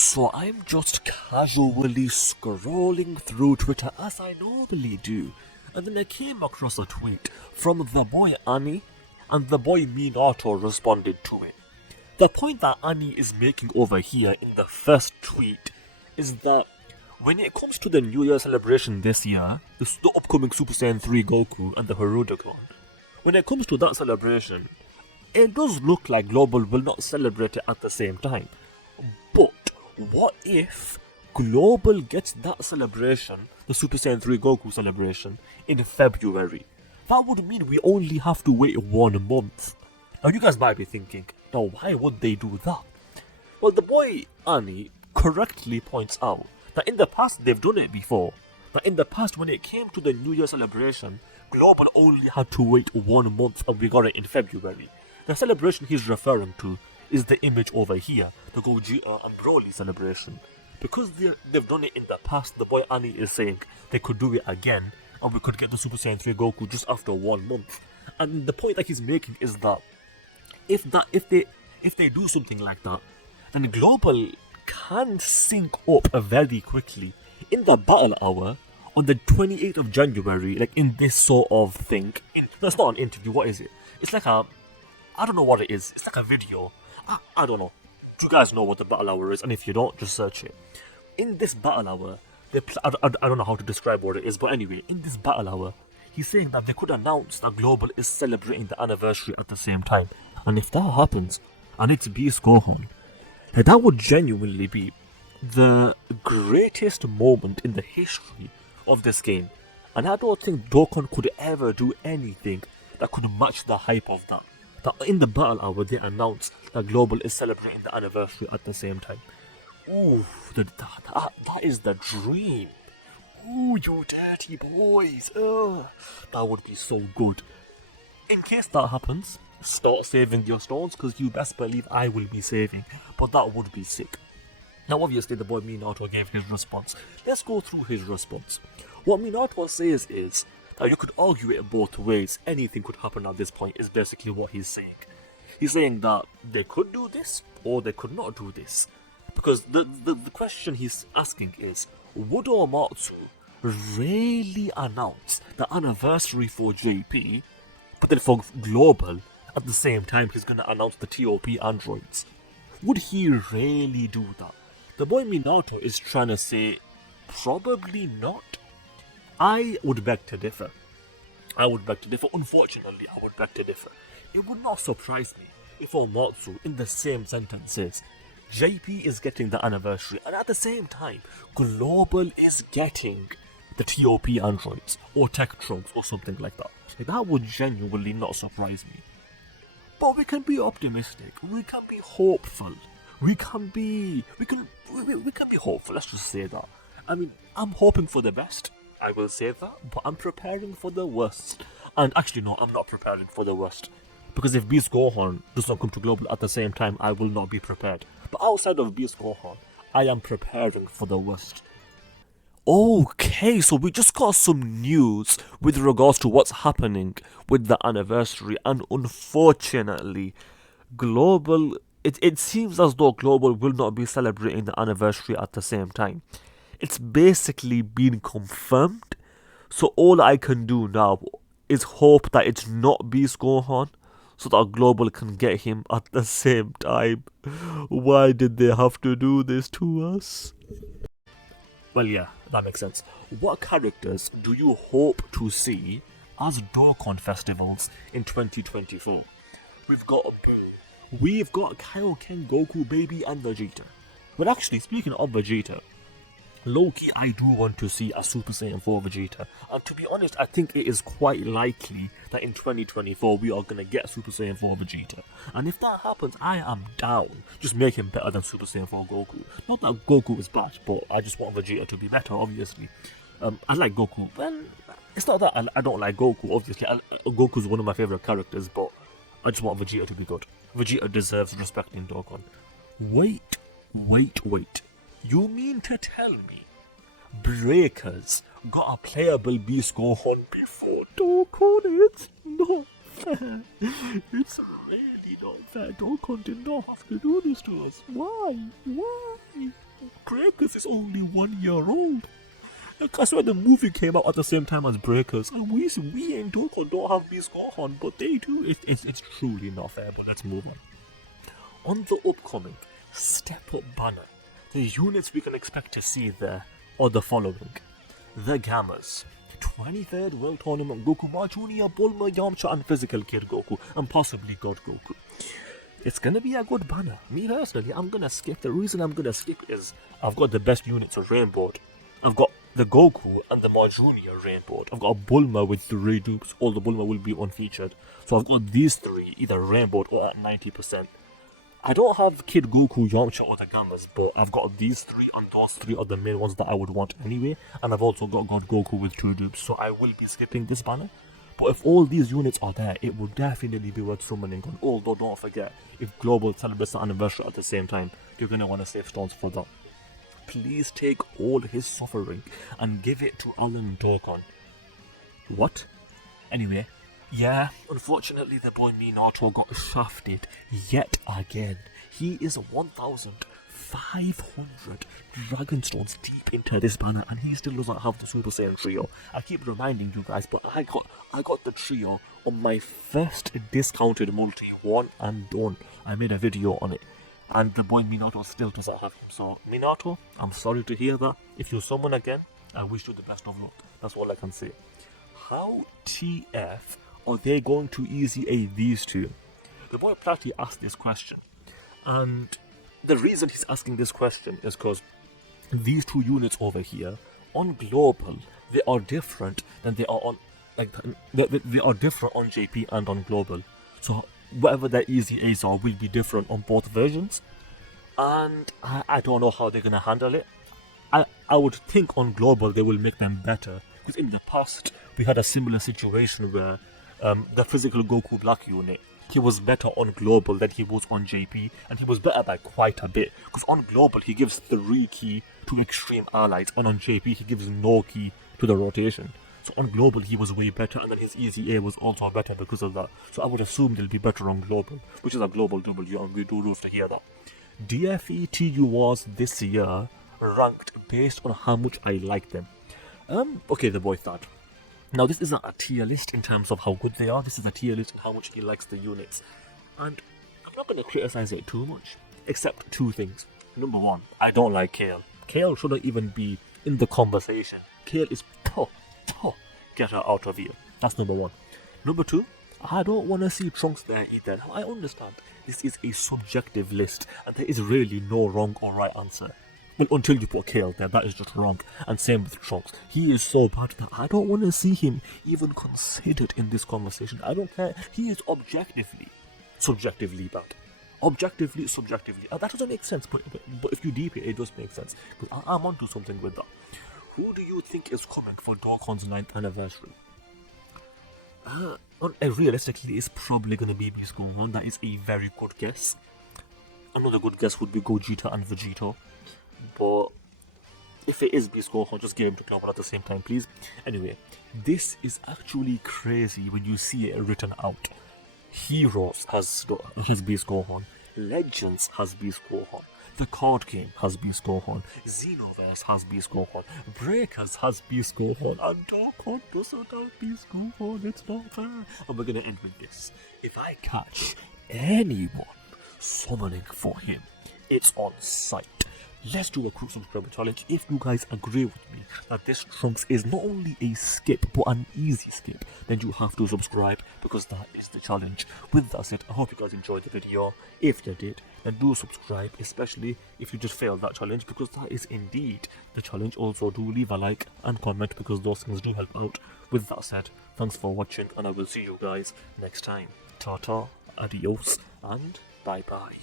So I'm just casually scrolling through Twitter as I normally do, and then I came across a tweet from the boy Annie, and the boy Minato responded to it. The point that Annie is making over here in the first tweet is that when it comes to the New Year celebration this year, the upcoming Super Saiyan 3 Goku and the Hirudegan, when it comes to that celebration, it does look like Global will not celebrate it at the same time. But what if Global gets that celebration, the Super Saiyan 3 Goku celebration, in February? That would mean we only have to wait 1 month. Now you guys might be thinking, now why would they do that? Well, the boy Annie correctly points out that in the past they've done it before. That in the past when it came to the New Year celebration, Global only had to wait 1 month and we got it in February. The celebration he's referring to is the image over here, the Gogeta and Broly celebration. Because they've done it in the past, the boy Annie is saying they could do it again and we could get the Super Saiyan 3 Goku just after 1 month. And the point that he's making is that if they do something like that, then Global can sync up very quickly in the battle hour on the 28th of January, like in this sort of thing. That's not an interview, what is it? It's like I don't know what it is. It's like a video. I don't know. Do you guys know what the battle hour is? And if you don't, just search it. In this battle hour, I don't know how to describe what it is, but anyway, in this battle hour, he's saying that they could announce that Global is celebrating the anniversary at the same time. And if that happens, and it's Beast Gohan, that would genuinely be the greatest moment in the history of this game. And I don't think Dokkan could ever do anything that could match the hype of that. That in the battle hour they announce that Global is celebrating the anniversary at the same time. Ooh, that is the dream. Ooh, you dirty boys. That would be so good. In case that happens, start saving your stones, because you best believe I will be saving. But that would be sick. Now obviously the boy Minato gave his response. Let's go through his response. What Minato says is that you could argue it both ways. Anything could happen at this point is basically what he's saying. He's saying that they could do this or they could not do this. Because the question he's asking is, would Omatsu really announce the anniversary for JP, but then for Global, at the same time he's going to announce the TOP androids? Would he really do that? The boy Minato is trying to say, probably not. I would beg to differ. Unfortunately, I would beg to differ. It would not surprise me if Omatsu, in the same sentence, says JP is getting the anniversary, and at the same time, Global is getting the TOP androids, or Tech Trunks, or something like that. That would genuinely not surprise me. But we can be optimistic. We can be hopeful. We can be hopeful. Let's just say that. I mean, I'm hoping for the best. I will say that, but I'm preparing for the worst. And actually, no, I'm not preparing for the worst. Because if Beast Gohan does not come to Global at the same time, I will not be prepared. But outside of Beast Gohan, I am preparing for the worst. Okay, so we just got some news with regards to what's happening with the anniversary, and unfortunately, Global, it seems as though Global will not be celebrating the anniversary at the same time. It's basically been confirmed, so all I can do now is hope that it's not Beast Gohan, so that Global can get him at the same time. Why did they have to do this to us? Well, yeah, that makes sense. What characters do you hope to see as Dokkan festivals in 2024? We've got Kaioken, Goku, Baby, and Vegeta. But actually, speaking of Vegeta, low-key, I do want to see a Super Saiyan 4 Vegeta. And to be honest, I think it is quite likely that in 2024 we are going to get Super Saiyan 4 Vegeta. And if that happens, I am down. Just make him better than Super Saiyan 4 Goku. Not that Goku is bad, but I just want Vegeta to be better, obviously. I like Goku. Well, it's not that I don't like Goku, obviously. Goku's one of my favourite characters, but I just want Vegeta to be good. Vegeta deserves respect in Dokkan. Wait. You mean to tell me Breakers got a playable Beast Gohan before Dokkan? It's not fair. It's really not fair. Dokkan did not have to do this to us. Why? Breakers is only 1 year old. Like, I swear the movie came out at the same time as Breakers, and we in Dokkan don't have Beast Gohan, but they do. It's truly not fair, but let's move on. On the upcoming Step Up banner, the units we can expect to see there are the following. The Gammas. 23rd World Tournament Goku, Junior, Bulma, Yamcha, and Physical Kid Goku, and possibly God Goku. It's gonna be a good banner. Me personally, I'm gonna skip. The reason I'm gonna skip is I've got the best units of Rainbow. I've got the Goku and the Junior Rainbow. I've got a Bulma with 3 dupes. All the Bulma will be unfeatured. So I've got these 3 either Rainbow or at 90%. I don't have Kid Goku, Yamcha, or the Gammas, but I've got these 3, and those 3 are the main ones that I would want anyway. And I've also got God Goku with 2 dupes, so I will be skipping this banner. But if all these units are there, it will definitely be worth summoning on. Although don't forget, if Global celebrates the anniversary at the same time, you're going to want to save stones for that. Please take all his suffering and give it to Alan Dokkan. What? Anyway, yeah, unfortunately the boy Minato got shafted yet again. He is 1,500 Dragon Stones deep into this banner, and he still doesn't have the Super Saiyan trio. I keep reminding you guys, but I got the trio on my first discounted multi, 1 and done. I made a video on it, and the boy Minato still doesn't have him. So Minato, I'm sorry to hear that. If you summon again, I wish you the best of luck. That's all I can say. How TF are they going to easy A these 2? The boy Platy asked this question, and the reason he's asking this question is because these 2 units over here on Global, they are different than they are on they are different on JP and on Global. So whatever their easy A's are will be different on both versions, and I don't know how they're gonna handle it. I would think on Global they will make them better, because in the past we had a similar situation where the physical Goku Black unit, he was better on Global than he was on JP, and he was better by quite a bit, because on Global he gives 3 key to Extreme Allies, and on JP he gives no key to the rotation. So on Global he was way better, and then his easy A was also better because of that. So I would assume they'll be better on Global, which is a Global W, and we do love to hear that. DFE TURs this year ranked based on how much I like them. Okay, the boy thought. Now, this isn't a tier list in terms of how good they are. This is a tier list of how much he likes the units. And I'm not going to criticize it too much, except 2 things. Number 1, I don't like Kale. Kale shouldn't even be in the conversation. Kale is get her out of here. That's number 1. Number 2, I don't want to see Trunks there either. Now, I understand this is a subjective list, and there is really no wrong or right answer. Well, until you put Kale there, that is just wrong. And same with Trunks. He is so bad that I don't want to see him even considered in this conversation. I don't care. He is objectively, subjectively bad. Objectively, subjectively. That doesn't make sense, but if you deep it does make sense. Because I'm onto something with that. Who do you think is coming for Dokkan's 9th anniversary? Realistically, it's probably going to be Beast Gohan. That is a very good guess. Another good guess would be Gogeta and Vegito. But if it is Beast Gohan, just give him to Global at the same time, please. Anyway, this is actually crazy when you see it written out. Heroes has his Beast Gohan. Legends has Beast Gohan. The card game has Beast Gohan. Xenoverse has Beast Gohan. Breakers has Beast Gohan. And Dokkan doesn't have Beast Gohan. It's not fair. And we're gonna end with this. If I catch anyone summoning for him, it's on sight. Let's do a quick subscriber challenge. If you guys agree with me that this Trunks is not only a skip but an easy skip, then you have to subscribe, because that is the challenge. With that said, I hope you guys enjoyed the video. If you did, then do subscribe, especially if you just failed that challenge, because that is indeed the challenge. Also, do leave a like and comment, because those things do help out. With that said, thanks for watching, and I will see you guys next time. Ta-ta, adios, and bye-bye.